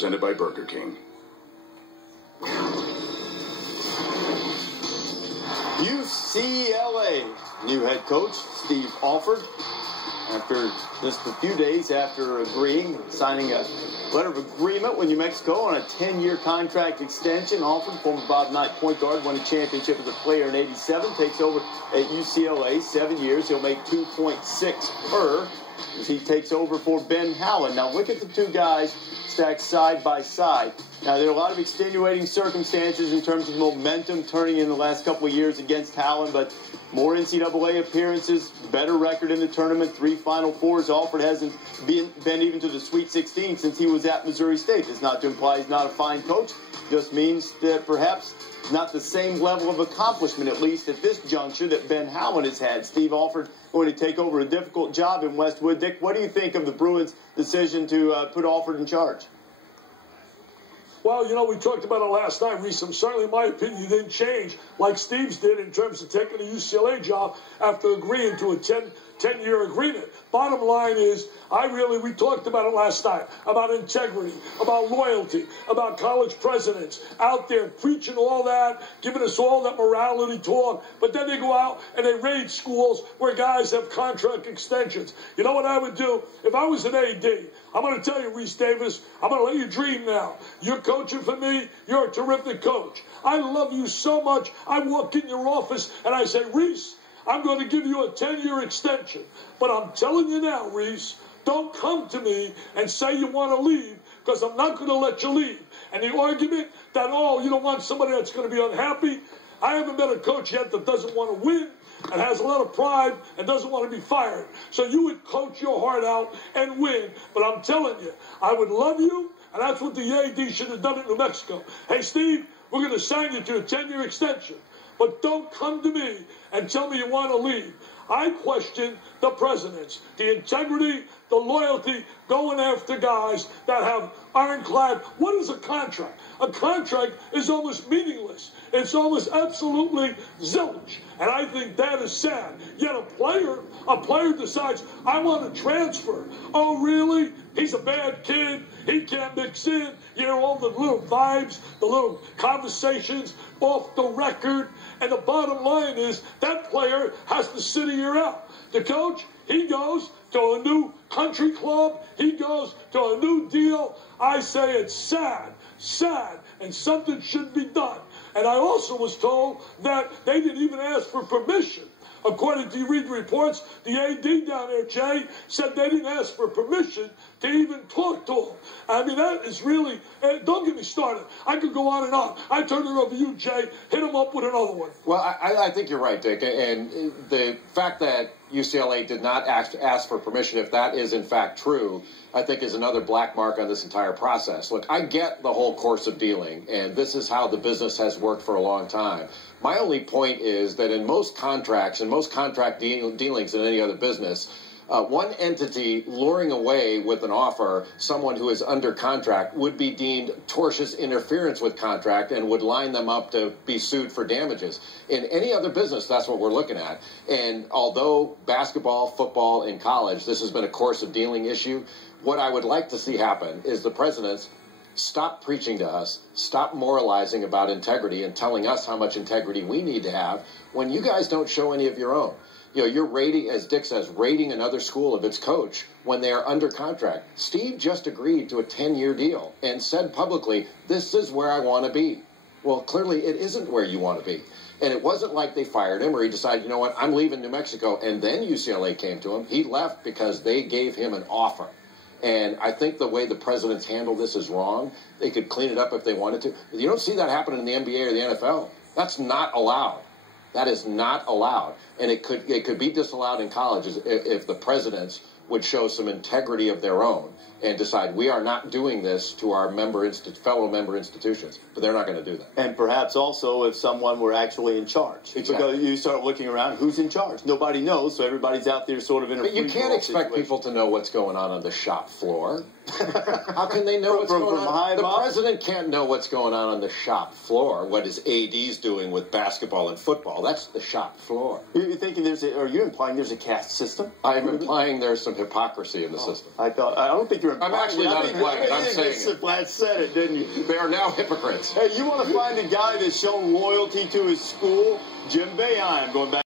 presented by Burger King. UCLA new head coach Steve Alford, after just a few days after agreeing, signing a letter of agreement with New Mexico on a 10-year contract extension. Alford, former Bob Knight point guard, won a championship as a player in '87, takes over at UCLA, 7 years. He'll make $2.6 per as he takes over for Ben Howland. Now look at the two guys stacked side by side. Now, there are a lot of extenuating circumstances in terms of momentum turning in the last couple of years against Howland, but more NCAA appearances, better record in the tournament, 3 Final Fours. Alford hasn't been even to the Sweet 16 since he was at Missouri State. It's not to imply he's not a fine coach. Just means that perhaps not the same level of accomplishment, at least at this juncture, that Ben Howland has had. Steve Alford going to take over a difficult job in Westwood. Dick, what do you think of the Bruins' decision to put Alford in charge? Well, you know, we talked about it last night, Reese. Certainly, in my opinion, didn't change like Steve's did in terms of taking the UCLA job after agreeing to a 10-year agreement. Bottom line is, we talked about it last night, about integrity, about loyalty, about college presidents out there preaching all that, giving us all that morality talk, but then they go out and they raid schools where guys have contract extensions. You know what I would do? If I was an AD, I'm going to tell you, Reese Davis, I'm going to let you dream now. You're coaching for me. You're a terrific coach. I love you so much. I walk in your office and I say, Reese, I'm going to give you a 10-year extension. But I'm telling you now, Reese, don't come to me and say you want to leave, because I'm not going to let you leave. And the argument that, oh, you don't want somebody that's going to be unhappy, I haven't met a coach yet that doesn't want to win and has a lot of pride and doesn't want to be fired. So you would coach your heart out and win. But I'm telling you, I would love you, and that's what the AD should have done in New Mexico. Hey, Steve, we're going to sign you to a 10-year extension. But don't come to me and tell me you want to leave. I question the presidents, the integrity, the loyalty, going after guys that have ironclad. What is a contract? A contract is almost meaningless. It's almost absolutely zilch. And I think that is sad. Yet a player decides, I want to transfer. Oh, really? He's a bad kid. He can't mix in. You know, all the little vibes, the little conversations off the record. And the bottom line is that player has to sit a year out. The coach, he goes to a new country club. He goes to a new deal. I say it's sad, and something should be done. And I also was told that they didn't even ask for permission. According to you read the reports, the AD down there, Jay, said they didn't ask for permission to even talk to him. I mean, that is really, don't get me started. I could go on and on. I turn it over to you, Jay. Hit him up with another one. Well, I think you're right, Dick. And the fact that UCLA did not ask for permission, if that is in fact true, I think is another black mark on this entire process. Look, I get the whole course of dealing, and this is how the business has worked for a long time. My only point is that in most contracts and most contract dealings in any other business, one entity luring away with an offer someone who is under contract would be deemed tortious interference with contract and would line them up to be sued for damages. In any other business, that's what we're looking at. And although basketball, football, and college, this has been a course of dealing issue, what I would like to see happen is the presidents stop preaching to us, stop moralizing about integrity and telling us how much integrity we need to have when you guys don't show any of your own. You know, you're rating, as Dick says, rating another school of its coach when they are under contract. Steve just agreed to a 10-year deal and said publicly, this is where I want to be. Well, clearly it isn't where you want to be. And it wasn't like they fired him or he decided, you know what, I'm leaving New Mexico, and then UCLA came to him. He left because they gave him an offer. And I think the way the presidents handle this is wrong. They could clean it up if they wanted to. You don't see that happening in the NBA or the NFL. That's not allowed. That is not allowed. And it could be disallowed in colleges if the presidents would show some integrity of their own and decide we are not doing this to our fellow member institutions. But they're not going to do that. And perhaps also if someone were actually in charge. Exactly. Because you start looking around, who's in charge? Nobody knows, so everybody's out there sort of in a But you can't expect people to know what's going on the shop floor. How can they know what's going on? The president can't know what's going on the shop floor, what his AD's doing with basketball and football. That's the shop floor. You're thinking are you implying there's a caste system? I'm implying there's some hypocrisy in the system. I don't think you're implying. I'm actually not implying it. I'm saying it. Flat said it, didn't you? They are now hypocrites. Hey, you want to find a guy that's shown loyalty to his school? Jim Boeheim, going back.